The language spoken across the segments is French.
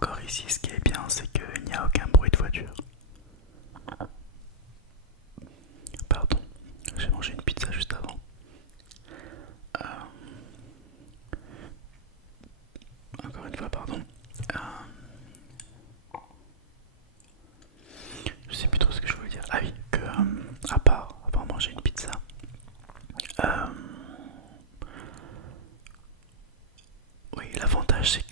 encore ici, ce qui est bien, c'est qu'il n'y a aucun bruit de voiture. Pardon, j'ai mangé une pizza juste avant. Euh, Encore une fois, pardon. Euh, je sais plus trop ce que je voulais dire. Ah oui, que à part avoir mangé une pizza, euh, oui, l'avantage c'est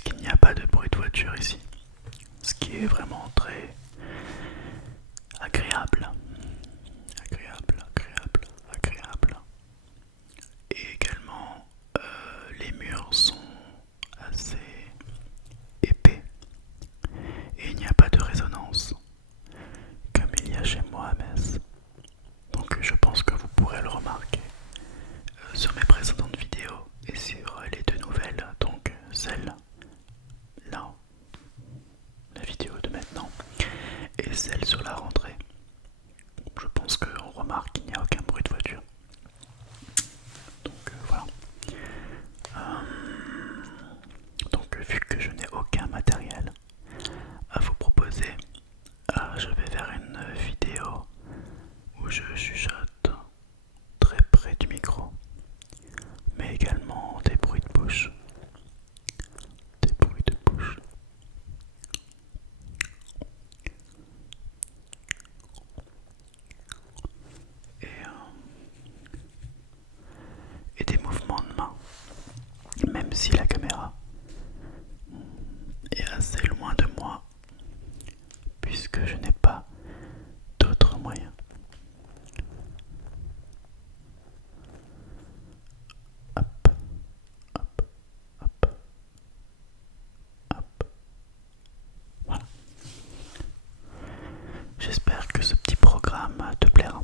qu'il n'y a pas de bruit de voiture ici. Ce qui est vraiment très agréable. Agréable. Et également, les murs sont assez épais et il n'y a pas de résonance comme il y a chez moi à Metz. Donc je pense que vous pourrez le remarquer sur mes précédentes vidéos et sur les deux nouvelles, donc celle là, la vidéo de maintenant, et celle sur la rentrée. Je pense qu'on remarque qu'il n'y a aucun bruit de voiture. Donc voilà. Donc vu que je n'ai aucun matériel à vous proposer, je vais faire une vidéo où je chuchote très près du micro, mais également des bruits de bouche. Des bruits de bouche. Et, et des mouvements de main, même si la caméra est assez loin de moi, puisque je n'ai pas d'autres moyens. Hop, hop, hop, hop. Voilà. J'espère que ce petit programme te plaira.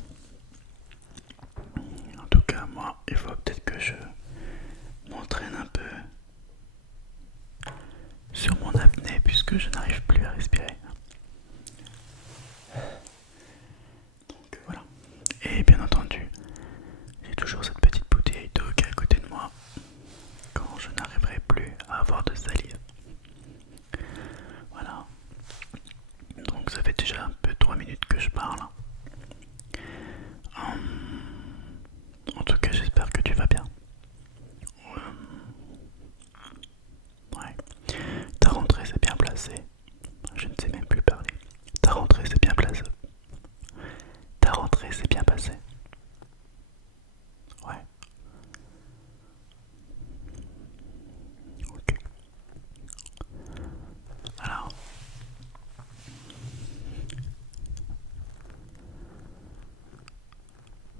En tout cas, moi, il faut peut-être que je m'entraîne un peu sur mon apnée puisque je n'arrive plus à respirer. Donc voilà. Et bien entendu, j'ai toujours cette petite bouteille d'eau qui est à côté de moi quand je n'arriverai plus à avoir de salive. Voilà. Donc ça fait déjà un peu 3 minutes que je parle. En tout cas, j'espère que tu vas bien. Ouais. Ta rentrée s'est bien placée. Je ne sais même plus parler. Ta rentrée s'est bien placée. Ta rentrée s'est bien passée. Ouais. Ok. Alors,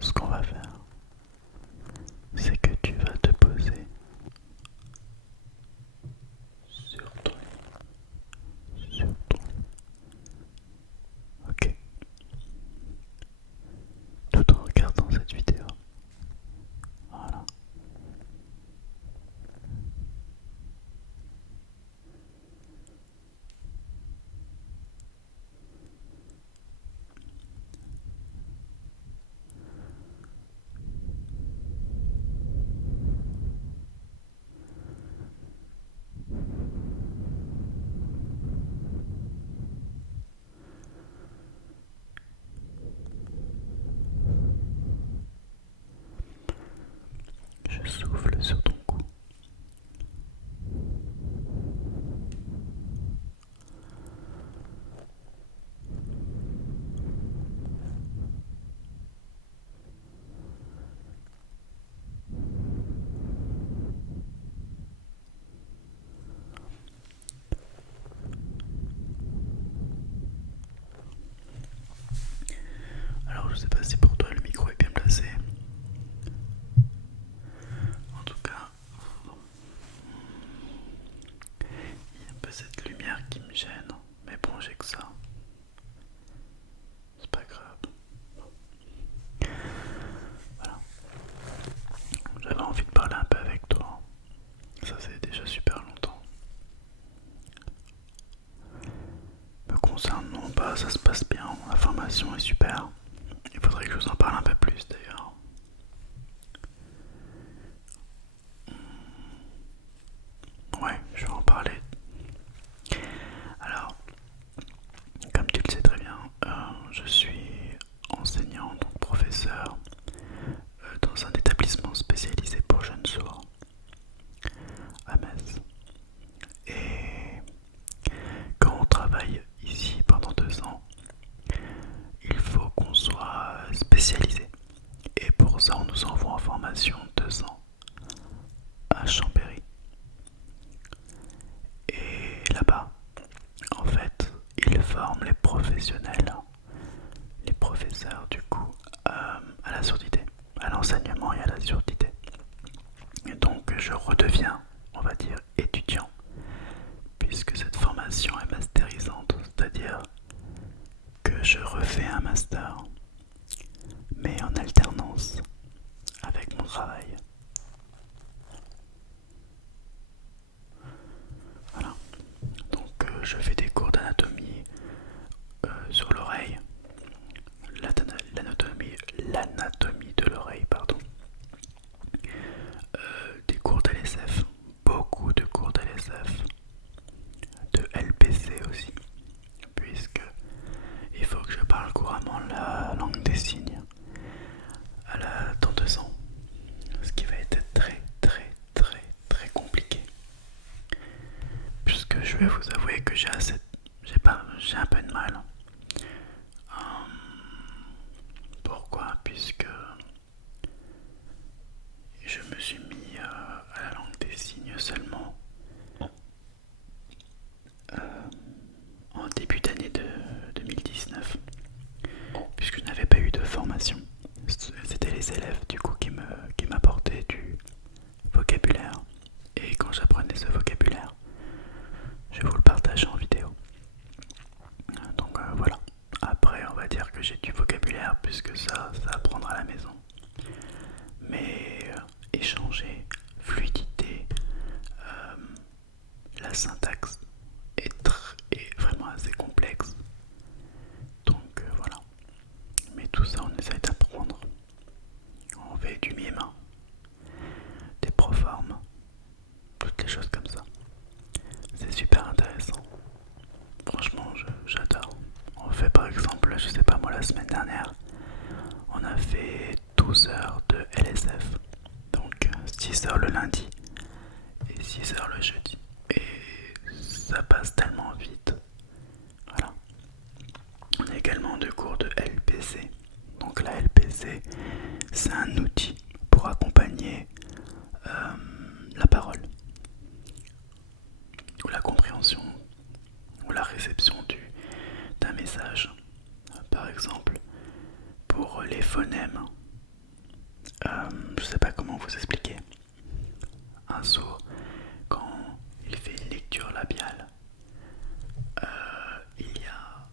ce qu'on va faire, c'est que tu vas te poser sur ton lit. Sur ton lit. Ok. Tout en regardant cette vidéo. Voilà. Je souffle sur ton cou. Alors, je sais pas si pour toi le micro est bien placé. En tout cas, il y a un peu cette lumière qui me gêne. Mais bon, j'ai que ça. C'est pas grave. Voilà. J'avais envie de parler un peu avec toi. Ça c'est déjà super longtemps. Me concernant, bah ça se passe bien. La formation est super. Il faudrait que je vous en parle un peu plus d'ailleurs. Ouais, je vais en parler forment les professionnels, les professeurs du coup, à la surdité, à l'enseignement et à la surdité. Et donc je redeviens, on va dire, étudiant, puisque cette formation est masterisante, c'est-à-dire que je refais un master, mais en alternance avec mon travail. Voilà. Donc je fais des cours d'anatomie sur l'oreille, l'anatomie de l'oreille, pardon. Des cours d'LSF, beaucoup de cours d'LSF, de LPC aussi, puisque il faut que je parle couramment la langue des signes à la tenteuse, ce qui va être très très très très compliqué, puisque je vais vous avouer que j'ai un peu de mal. Pourquoi? Puisque je me suis mis à la langue des signes seulement en début d'année de 2019, puisque je n'avais pas eu de formation. C'était les élèves du coup qui m'apportaient du vocabulaire. Et quand j'apprenais ce vocabulaire, je vous le partage en vidéo. Donc voilà. Après, on va dire que j'ai du vocabulaire puisque ça apprendra à la maison. Mais échanger, fluidité, la syntaxe est vraiment assez complexe. Donc voilà. Mais tout ça, on essaie d'apprendre. On fait du mime, des proformes, toutes les choses comme ça. C'est super intéressant. Franchement, j'adore. On fait par exemple, je sais pas moi, la semaine dernière, on a fait 12 heures de LSF. Donc 6 heures le lundi et 6 heures le jeudi. Et ça passe tellement vite. Voilà. On a également deux cours de LPC. Donc la LPC, c'est un outil pour accompagner la parole ou la compréhension ou la réception d'un message. Par exemple, pour les phonèmes, je sais pas comment vous expliquer. Un sourd, quand il fait une lecture labiale, il y a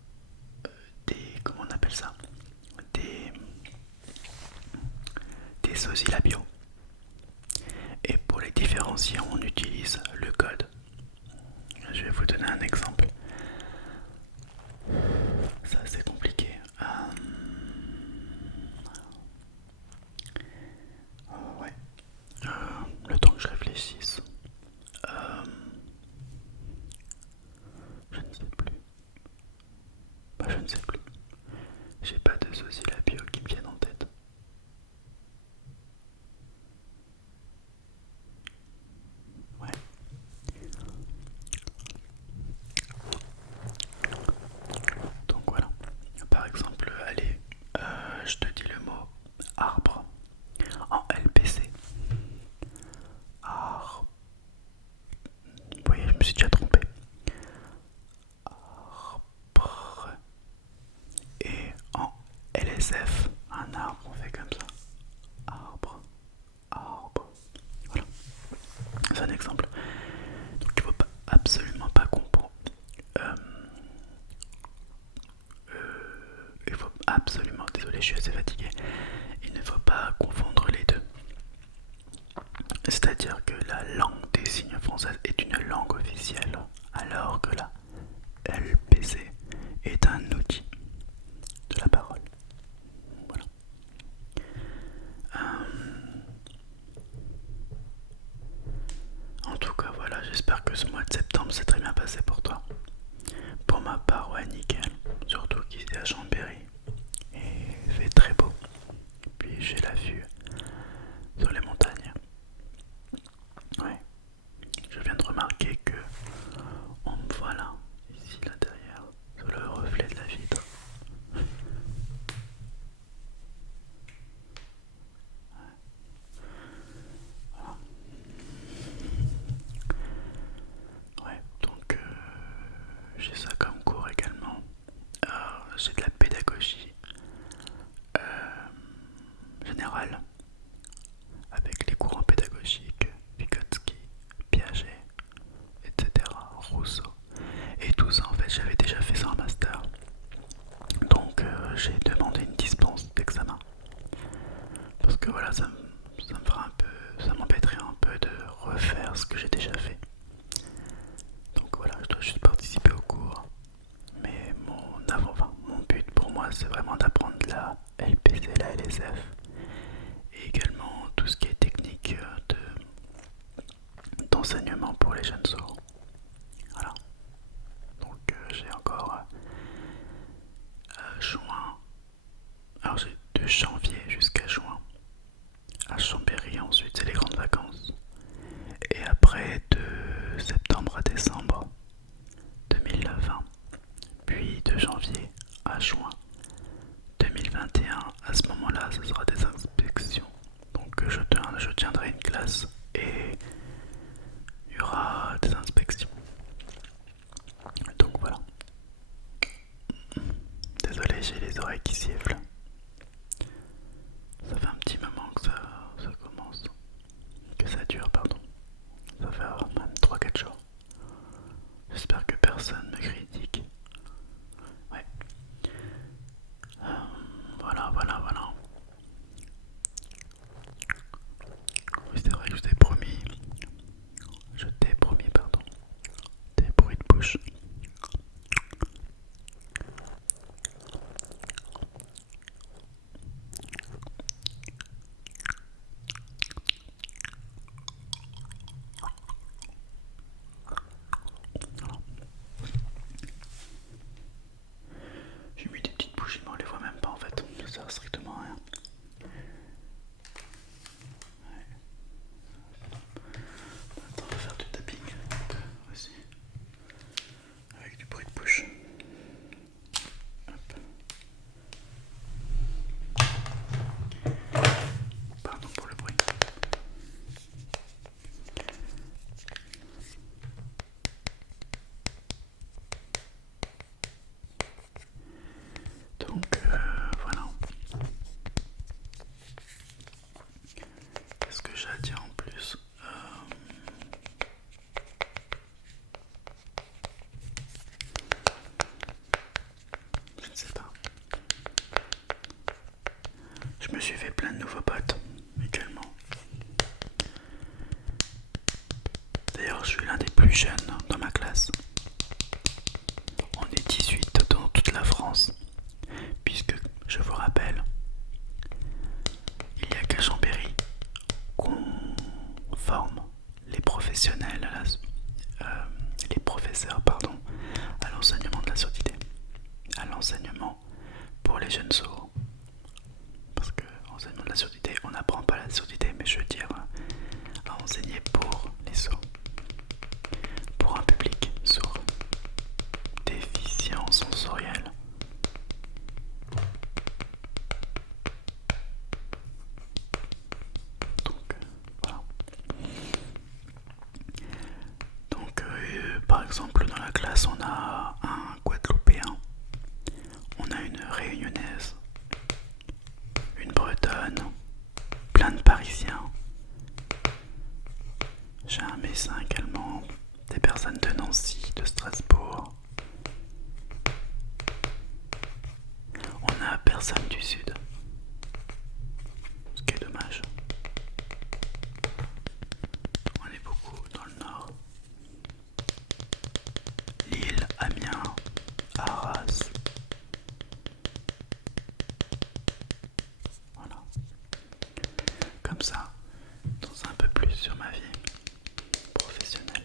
comment on appelle ça, des sosies labiaux. Et pour les différencier, on utilise le code. Je vais vous donner un exemple. Ça c'est compliqué. Ouais. Le temps que je réfléchisse. Je ne sais plus. Bah je ne sais plus. J'ai pas de sosies labiaux qui me viennent en tête. Ouais. Donc voilà. Par exemple, allez, je te dis le mot arbre en LPC. Arbre. Vous voyez, je me suis déjà trompé. Arbre. Et en LSF, un arbre, on fait comme ça. Arbre. Arbre. Voilà. C'est un exemple. Donc il ne faut absolument pas comprendre. Il faut absolument, désolé, je suis assez fatigué. Il ne faut pas confondre les deux. C'est-à-dire que la langue des signes française est une langue officielle, alors que la LPC est un outil de la parole. Voilà. En tout cas, voilà, j'espère que ce mois de septembre s'est très bien passé pour toi. Pour ma part, ouais, nickel. Surtout qu'ici à Chambéry, il fait très beau. Puis j'ai la vue sur les montagnes. Ouais. Je viens de remarquer que on me voit là Rousseau. Et tout ça, en fait, j'avais déjà fait ça en master. Donc j'ai demandé une dispense d'examen. Parce que voilà, ça me fera un peu, ça m'embêterait un peu de refaire ce que j'ai déjà fait. Donc voilà, je dois juste participer au cours. Mais mon but pour moi, c'est vraiment d'apprendre la LPC, la LSF. Et également tout ce qui est technique d'enseignement pour les jeunes sourds. Voilà. Donc j'ai encore juin. Alors j'ai de janvier jusqu'à juin à Chambéry, ensuite c'est les grandes vacances. Et après de septembre à décembre 2020, puis de janvier à juin 2021, à ce moment-là, ce sera des inspections. Donc je tiendrai une classe et il y aura des inspections. Donc voilà. Désolé, j'ai les oreilles qui sifflent. Ça fait un petit moment que ça commence. Que ça dure, pardon. Ça fait même 3-4 jours. J'espère que personne ne critique. Ouais. Voilà. Oui, c'est vrai que je t'ai promis, pardon, des bruits de bouche. Voilà. J'ai mis des petites bougies, mais on les voit même pas en fait. Ça sert strictement à rien. Attends, on va faire du tapping aussi. Avec du bruit de bouche. Hop. Pardon pour le bruit. Donc voilà. Qu'est-ce que j'ai à dire en plus? Je ne sais pas. Je me suis fait plein de nouveaux potes également. D'ailleurs, je suis l'un des plus jeunes dans ma classe. On est 18 dans toute la France, puisque, je vous rappelle, il n'y a qu'à Chambéry qu'on forme les professionnels, les professeurs, pardon, à l'enseignement de la surdité, à l'enseignement pour les jeunes sourds. Parce que l'enseignement de la surdité, on n'apprend pas la surdité, mais je veux dire à enseigner pour les sourds, pour un public sourd, déficient sensoriel. Donc voilà. Donc par exemple dans la classe on a un Guadeloupéen, on a une Réunionnaise, une Bretonne, plein de Parisiens. J'ai un Messin également, des personnes de Nancy, de Strasbourg. On a personne du sud, ce qui est dommage. On est beaucoup dans le nord. Lille, Amiens, Arras. Voilà. Comme ça, t'en sais un peu plus sur ma vie professionnelle.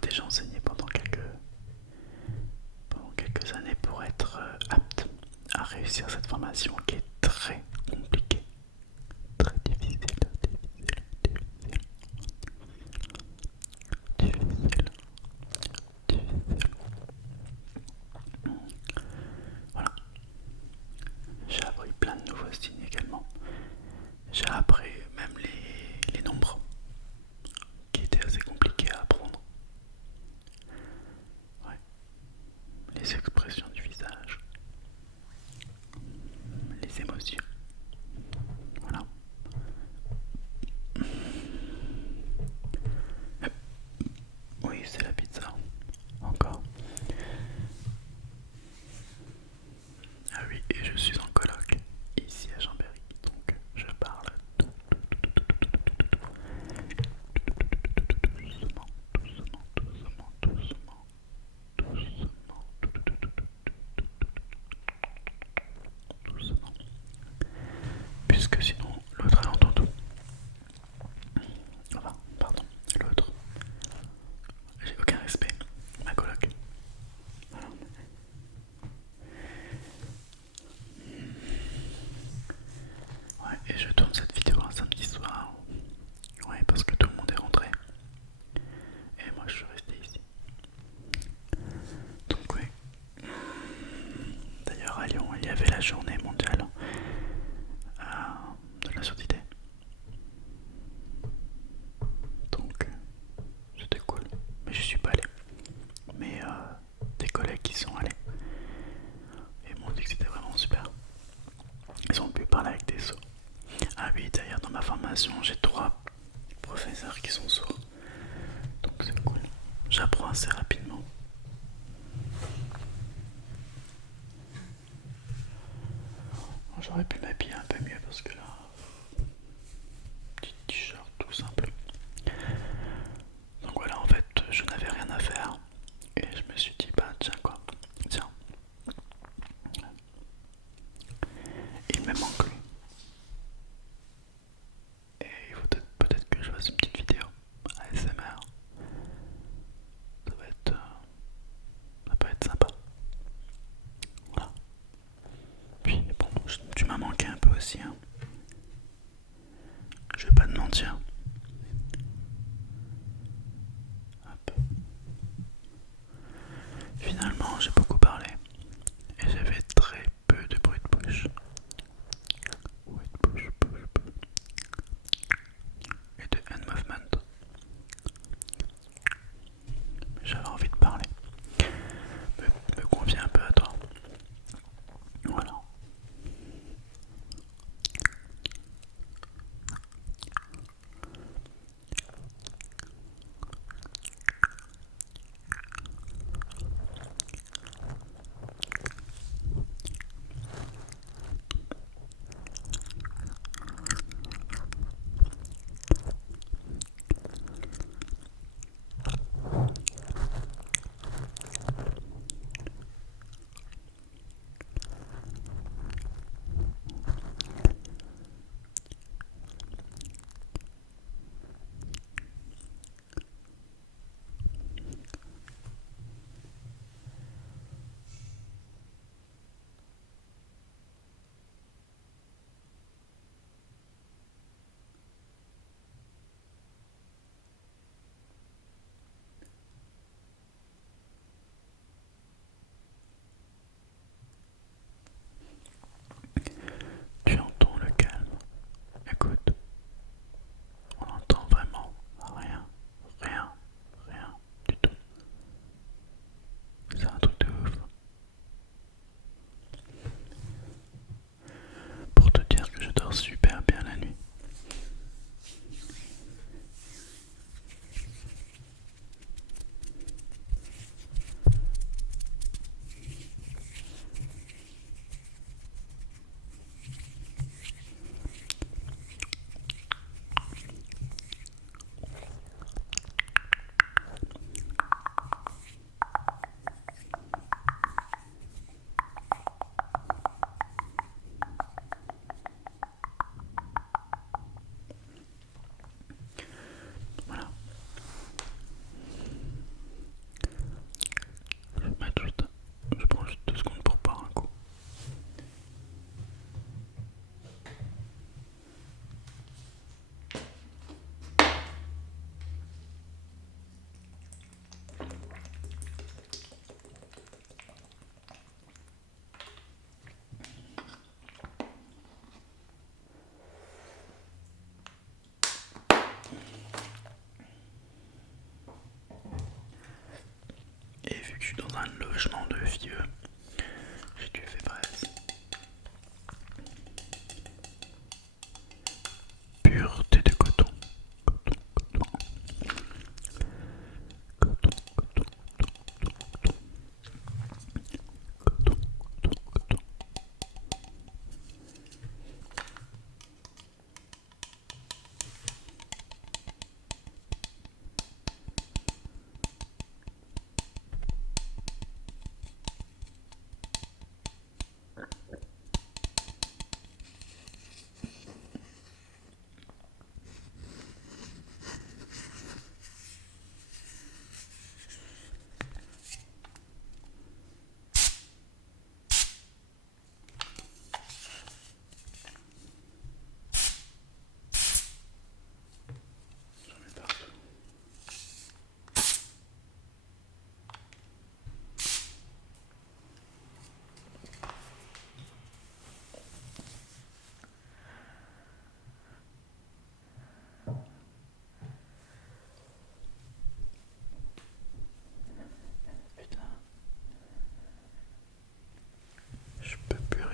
déjà enseigner pendant quelques années pour être apte à réussir cette formation qui est très compliquée, très difficile, difficile. Voilà, j'ai appris plein de nouveaux signes également. J'ai appris même les nombres qui étaient assez compliqués à apprendre. Ouais. Les expressions du visage, les émotions. Voilà. Oui, c'est la pizza. Encore. Ah oui, et je suis en coloc ici à Chambéry, donc je parle doucement, doucement, doucement, doucement, doucement, doucement, puisque sinon l'autre elle entend tout. Enfin, pardon, l'autre. J'ai aucun respect, ma coloc. Voilà. Ouais, et je tourne cette vidéo un samedi soir. Ouais, parce que tout le monde est rentré. Et moi je suis resté ici. Donc oui. D'ailleurs à Lyon, il y avait la journée mondiale de la surdité. Donc c'était cool. Mais je suis pas allé. Mais des collègues qui sont allés et m'ont dit que c'était vraiment super. Ils ont pu parler avec des sourds. Ah oui, d'ailleurs dans ma formation, j'ai 3 professeurs qui sont sourds. Donc c'est cool. J'apprends assez rapidement. J'aurais pu m'habiller un peu mieux parce que là, petit t-shirt tout simple. Donc voilà, en fait, je n'avais rien à faire et je me suis dit, bah tiens quoi, tiens, il me manque lui. Et il faut peut-être que je fasse une petite vidéo ASMR. Ça peut être sympa. Voilà. Puis bon, tu m'as manqué un peu aussi, hein. Je vais pas te mentir. Hop. Finalement, j'ai beaucoup parlé et j'ai fait très peu de bruit de bouche. Bruit de bouche, et de hand movement. Mais j'avais envie de parler. Me convient un peu à toi. Voilà.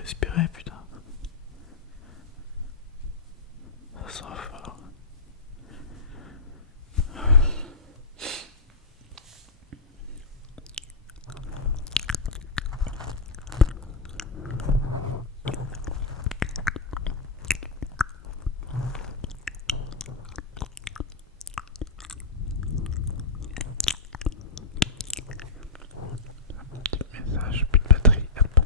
respirer, putain. Ça sera fort. Petit message, plus de batterie, hop.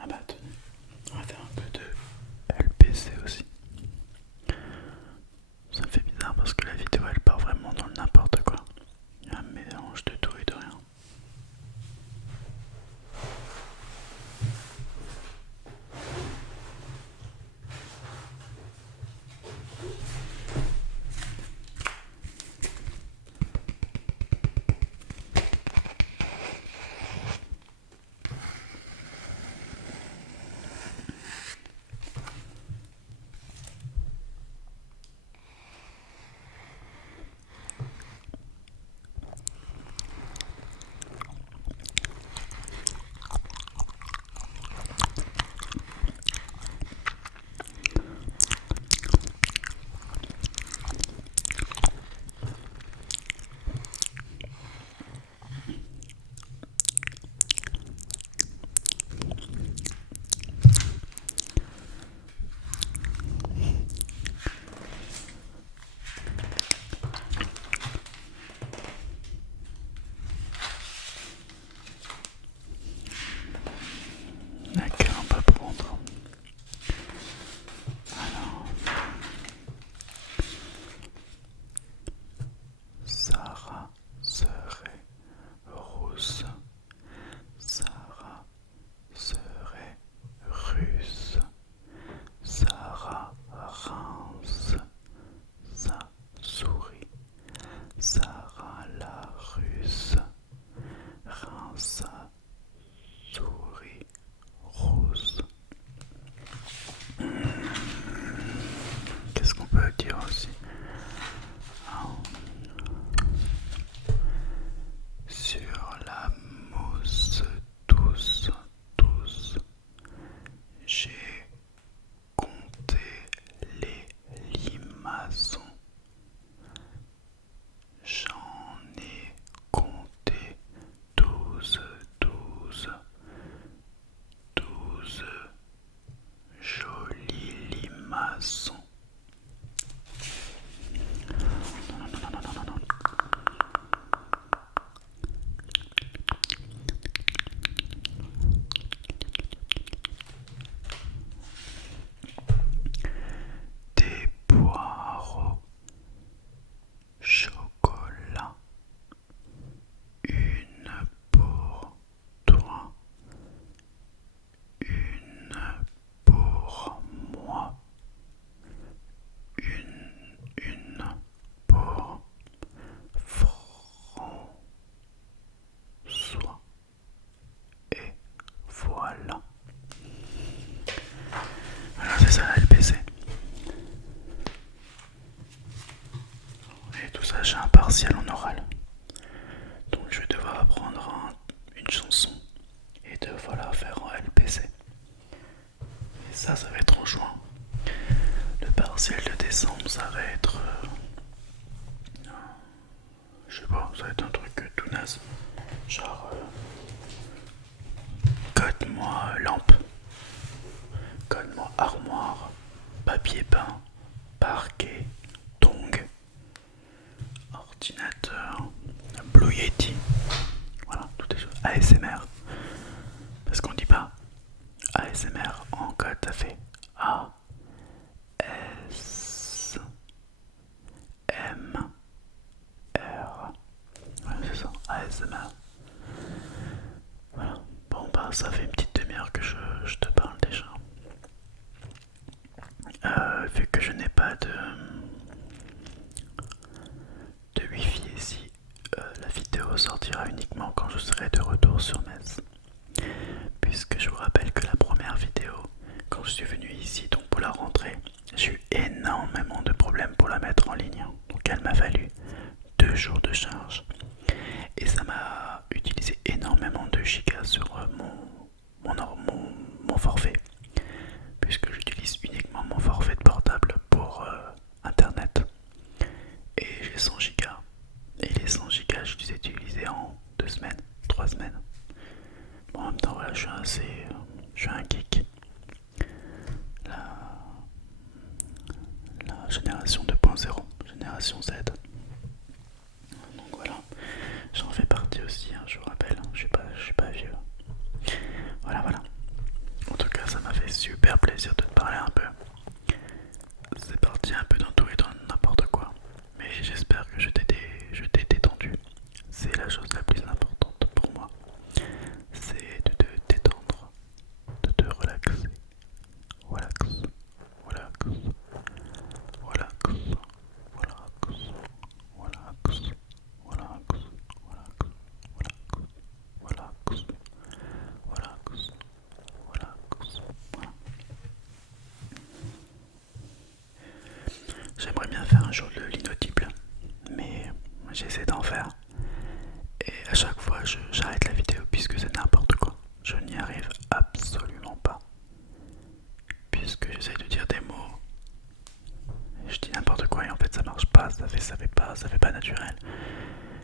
Ah bah tenez, on va faire un peu de LPC aussi. Ça me fait bizarre parce que la vidéo elle part vraiment dans le n'importe quoi. Il y a un mélange de tout et de rien. Laquelle on va prendre? Alors, Sarah serait rousse. Sarah serait russe. Sarah rince sa souris. Sarah la russe rince sa souris rose. Qu'est-ce qu'on peut dire aussi? Sur la mousse douce, douce, j'ai compté les limaçons. J'en ai compté 12, 12, 12 jolis limaçons. Non. Des poireaux chocolat. Une pour toi, une pour moi, une pour François. Et voilà. Alors c'est ça la LPC. Et tout ça, j'ai un partiel en oral. Donc je vais devoir apprendre une chanson et devoir la faire en LPC. Et ça va être en juin. Le partiel de décembre, ça va être... je sais pas, ça va être un truc tout naze. Genre... code-moi lampe. Code-moi armoire. Papier peint. Parquet. Tongs. Ordinateur. Blue Yeti. Voilà, toutes les choses. ASMR. Parce qu'on dit pas ASMR en code, ça fait A S M R. Ouais, c'est ça, ASMR. Voilà. Bon bah ça fait une petite demi-heure que je te parle déjà. Vu que je n'ai pas de wifi ici, la vidéo sortira uniquement quand je serai de retour sur Metz. Puisque je vous rappelle que la première vidéo, quand je suis venu ici donc pour la rentrée, j'ai eu énormément de problèmes pour la mettre en ligne. Donc elle m'a fallu 2 jours de charge. Et ça m'a utilisé énormément de gigas sur mon forfait. Puisque j'utilise uniquement mon forfait de portable pour internet. Et j'ai 100 gigas. Et les 100 gigas, je les ai utilisés en 2 semaines, 3 semaines. Bon, en même temps, voilà, je suis un geek. La génération 2.0, génération Z. Donc voilà, j'en fais partie aussi, hein, je vous rappelle, je suis pas vieux. Voilà, voilà. En tout cas, ça m'a fait super plaisir de te parler un peu. C'est parti un peu dans tout et dans n'importe quoi. Mais j'espère que je t'ai détendu. C'est la chose la plus importante pour moi. C'est de te détendre, de te relaxer. Relax, relax, relax, relax, relax, relax, relax, relax, relax. Voilà. J'aimerais bien faire un jour de l'inaudible, mais j'essaie d'en faire. Et à chaque fois, j'arrête la vidéo puisque c'est n'importe quoi. Je n'y arrive absolument pas. Puisque j'essaie de dire des mots, je dis n'importe quoi et en fait ça marche pas, ça fait pas naturel.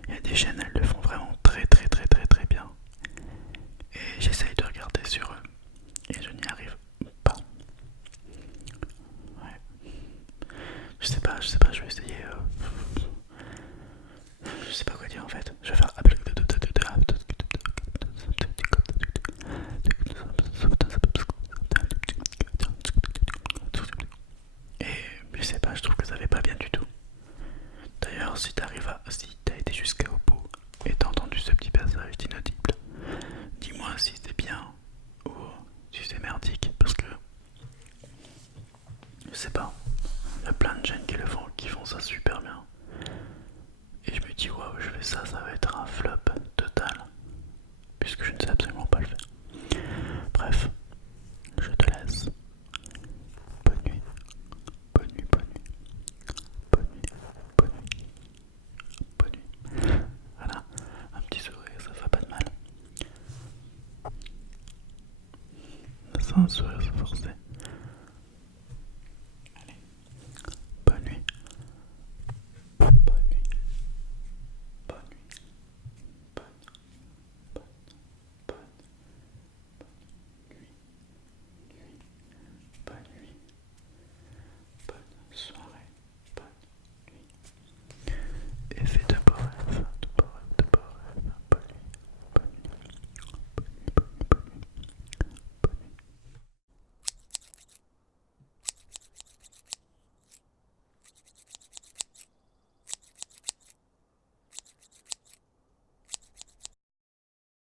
Il y a des chaînes, elles le font vraiment très très très très très bien. Et j'essaye de regarder sur eux et je n'y arrive pas. Ouais. Je sais pas, je vais essayer. Je sais pas quoi dire en fait. Je vais faire. Et je sais pas, je trouve que ça fait pas bien du tout. D'ailleurs, si t'as été jusqu'au bout et t'as entendu ce petit passage d'inaudible, dis-moi si c'est bien ou si c'est merdique, parce que je sais pas. Il y a plein de chaînes qui font ça super bien. Et je me dis waouh, je fais ça, ça va être un flop total, puisque je ne sais absolument pas le faire. Bref, je te laisse. Bonne nuit, bonne nuit, bonne nuit, bonne nuit, bonne nuit, bonne nuit. Voilà, un petit sourire, ça fait pas de mal. Ça, un sourire,